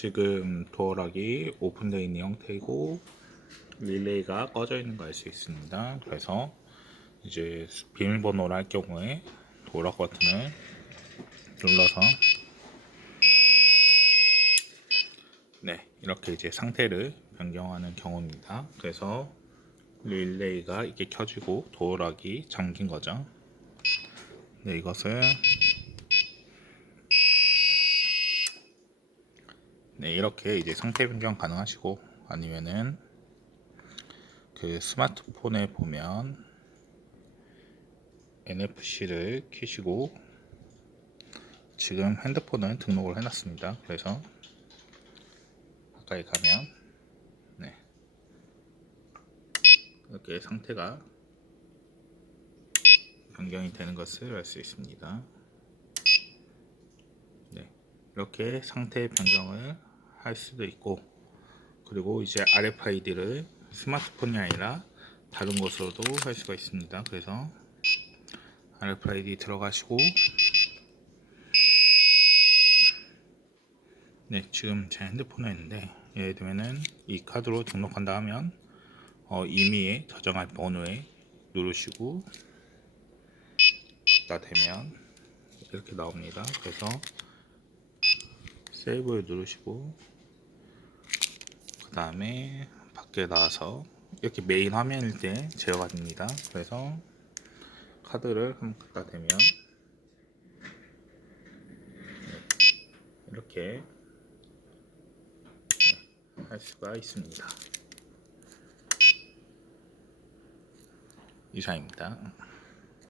지금 도어락이 오픈되어 있는 형태이고 릴레이가 꺼져 있는 걸 알 수 있습니다. 그래서 이제 비밀번호를 할 경우에 도어락 버튼을 눌러서 네 이렇게 이제 상태를 변경하는 경우입니다. 그래서 릴레이가 이게 켜지고 도어락이 잠긴 거죠. 네 이것을 네, 이렇게 이제 상태 변경 가능하시고 아니면은 그 스마트폰에 보면 NFC를 키시고 지금 핸드폰을 등록을 해놨습니다. 그래서 가까이 가면 네 이렇게 상태가 변경이 되는 것을 알 수 있습니다. 네, 이렇게 상태 변경을 할 수도 있고 그리고 이제 RFID를 스마트폰이 아니라 다른 곳으로도 할 수가 있습니다. 그래서 RFID 들어가시고 네 지금 제 핸드폰에 있는데 예를 들면은 이 카드로 등록한다 하면 어, 임의에 저장할 번호에 누르시고 갖다 대면 이렇게 나옵니다. 그래서 세이브를 누르시고 그 다음에 밖에 나와서 이렇게 메인 화면일 때 제어가 됩니다. 그래서 카드를 한번 갖다 대면 이렇게 할 수가 있습니다. 이상입니다.